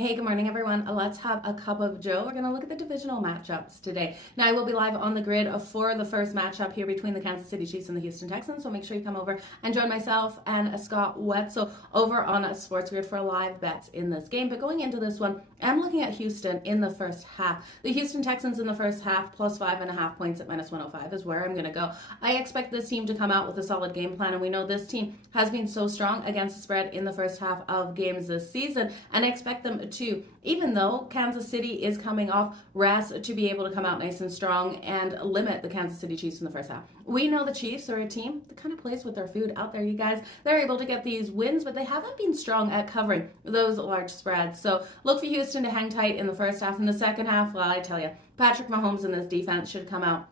Hey, good morning, everyone. Let's have a cup of Joe. We're going to look at the divisional matchups today. Now, I will be live on the grid for the first matchup here between the Kansas City Chiefs and the Houston Texans. So make sure you come over and join myself and Scott Wetzel over on SportsGrid for live bets in this game. But going into this one, I'm looking at Houston in the first half. The Houston Texans in the first half plus 5.5 points at minus 105 is where I'm going to go. I expect this team to come out with a solid game plan, and we know this team has been so strong against the spread in the first half of games this season, and I expect them to, even though Kansas City is coming off rest, to be able to come out nice and strong and limit the Kansas City Chiefs in the first half. We know the Chiefs are a team that kind of plays with their food out there, you guys. They're able to get these wins, but they haven't been strong at covering those large spreads. So look for Houston to hang tight in the first half. In the second half, well, I tell you, Patrick Mahomes and this defense should come out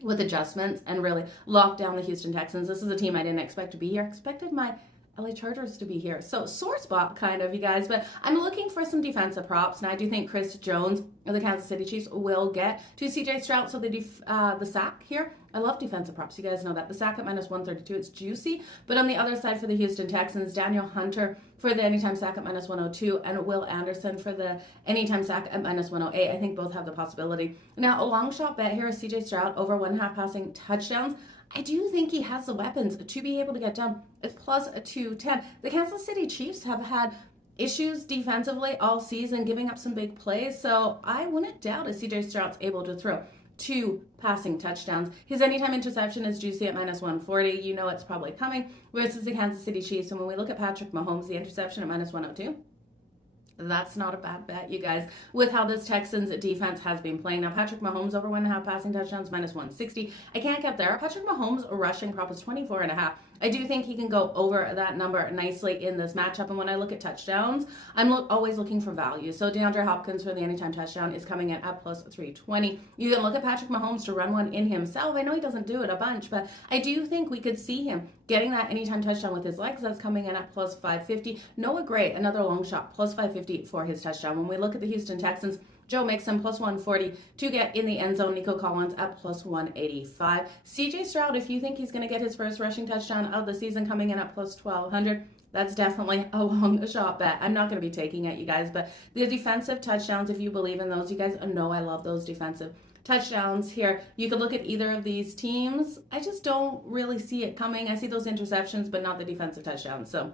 with adjustments and really lock down the Houston Texans. This is a team I didn't expect to be here. Expected my LA Chargers to be here. So sore spot kind of, you guys, but I'm looking for some defensive props, and I do think Chris Jones of the Kansas City Chiefs will get to CJ Stroud. So the sack here, I love defensive props. You guys know that. The sack at minus 132, it's juicy. But on the other side for the Houston Texans, Daniel Hunter for the anytime sack at minus 102 and Will Anderson for the anytime sack at minus 108. I think both have the possibility. Now, a long shot bet here is CJ Stroud over 1.5 passing touchdowns. I do think he has the weapons to be able to get done. It's plus a 210. The Kansas City Chiefs have had issues defensively all season, giving up some big plays. So I wouldn't doubt if CJ Stroud's able to throw 2 passing touchdowns. His anytime interception is juicy at minus 140. You know it's probably coming versus the Kansas City Chiefs. And when we look at Patrick Mahomes, the interception at minus 102. That's not a bad bet, you guys, with how this Texans defense has been playing. Now, Patrick Mahomes over 1.5 passing touchdowns, minus 160. I can't get there. Patrick Mahomes rushing prop is 24.5. I do think he can go over that number nicely in this matchup. And when I look at touchdowns, I'm always looking for value. So DeAndre Hopkins for the anytime touchdown is coming in at plus 320. You can look at Patrick Mahomes to run one in himself. I know he doesn't do it a bunch, but I do think we could see him getting that anytime touchdown with his legs. That's coming in at plus 550. Noah Gray, another long shot, plus 550 for his touchdown. When we look at the Houston Texans, Joe Mixon plus 140 to get in the end zone. Nico Collins at plus 185. CJ Stroud, if you think he's going to get his first rushing touchdown of the season, coming in at plus 1200. That's definitely a long shot bet. I'm not going to be taking it, you guys, but the defensive touchdowns, if you believe in those, you guys know I love those defensive touchdowns here. You could look at either of these teams. I just don't really see it coming. I see those interceptions, but not the defensive touchdowns. So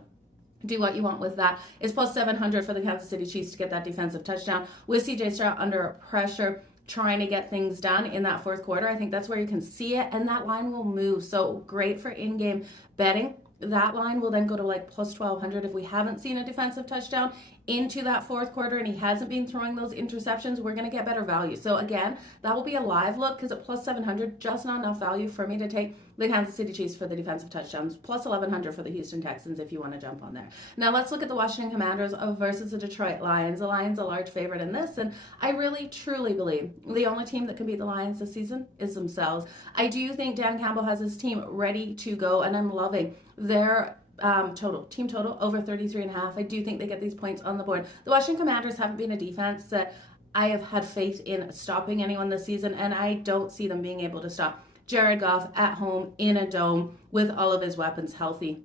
do what you want with that. It's plus 700 for the Kansas City Chiefs to get that defensive touchdown with CJ Stroud under pressure, trying to get things done in that fourth quarter. I think that's where you can see it, and that line will move. So great for in-game betting. That line will then go to like plus 1,200 if we haven't seen a defensive touchdown into that fourth quarter and he hasn't been throwing those interceptions. We're going to get better value. So again, that will be a live look because at plus 700, just not enough value for me to take the Kansas City Chiefs for the defensive touchdowns, plus 1,100 for the Houston Texans if you want to jump on there. Now let's look at the Washington Commanders versus the Detroit Lions. The Lions a large favorite in this, and I really truly believe the only team that can beat the Lions this season is themselves. I do think Dan Campbell has his team ready to go, and I'm loving their team total over 33.5. I do think they get these points on the board. The Washington Commanders haven't been a defense that I have had faith in stopping anyone this season, and I don't see them being able to stop Jared Goff at home in a dome with all of his weapons healthy.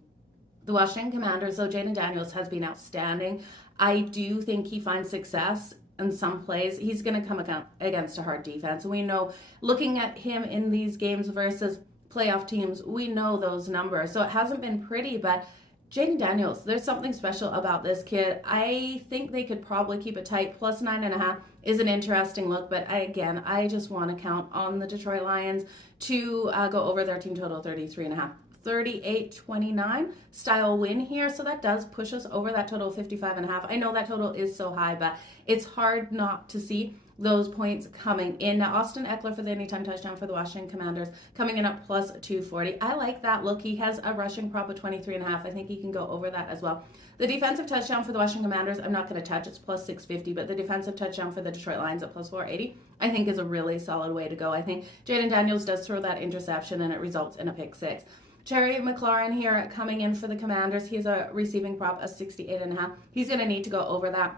The Washington Commanders, though, Jaden Daniels has been outstanding. I do think he finds success in some plays. He's going to come against a hard defense, and we know, looking at him in these games versus playoff teams, we know those numbers. So it hasn't been pretty, but Jaden Daniels, there's something special about this kid. I think they could probably keep it tight. Plus 9.5 is an interesting look, but I just want to count on the Detroit Lions to go over their team total 33.5. 38-29 style win here. So that does push us over that total of 55.5. I know that total is so high, but it's hard not to see those points coming in. Now, Austin Eckler for the anytime touchdown for the Washington Commanders coming in at plus 240. I like that look. He has a rushing prop of 23.5. I think he can go over that as well. The defensive touchdown for the Washington Commanders, I'm not going to touch. It's plus 650, but the defensive touchdown for the Detroit Lions at plus 480, I think is a really solid way to go. I think Jaden Daniels does throw that interception and it results in a pick six. Terry McLaurin here coming in for the Commanders. He's a receiving prop of 68.5. He's going to need to go over that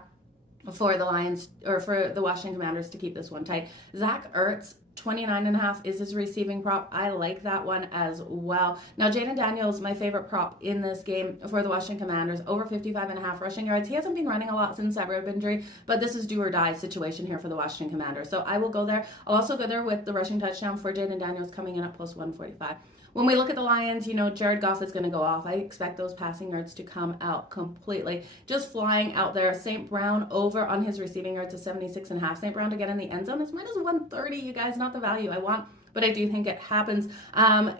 for the Lions, or for the Washington Commanders, to keep this one tight. Zach Ertz 29.5 is his receiving prop. I like that one as well. Now, Jaden Daniels, my favorite prop in this game for the Washington Commanders, over 55.5 rushing yards. He hasn't been running a lot since that rib injury, but this is do or die situation here for the Washington Commanders. So I will go there. I'll also go there with the rushing touchdown for Jaden Daniels coming in at plus 145. When we look at the Lions, Jared Goff is going to go off. I expect those passing yards to come out completely. Just flying out there. St. Brown over on his receiving yards to 76.5. St. Brown to get in the end zone is minus 130, you guys. Not the value I want, but I do think it happens.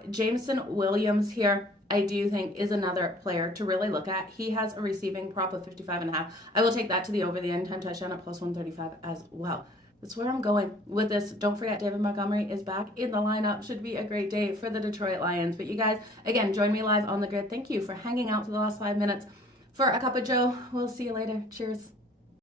Jameson Williams here, I do think is another player to really look at. He has a receiving prop of 55.5. I will take that to the over the anytime touchdown at plus 135 as well. That's where I'm going with this. Don't forget, David Montgomery is back in the lineup. Should be a great day for the Detroit Lions. But you guys, again, join me live on the grid. Thank you for hanging out for the last 5 minutes for a cup of Joe. We'll see you later. Cheers.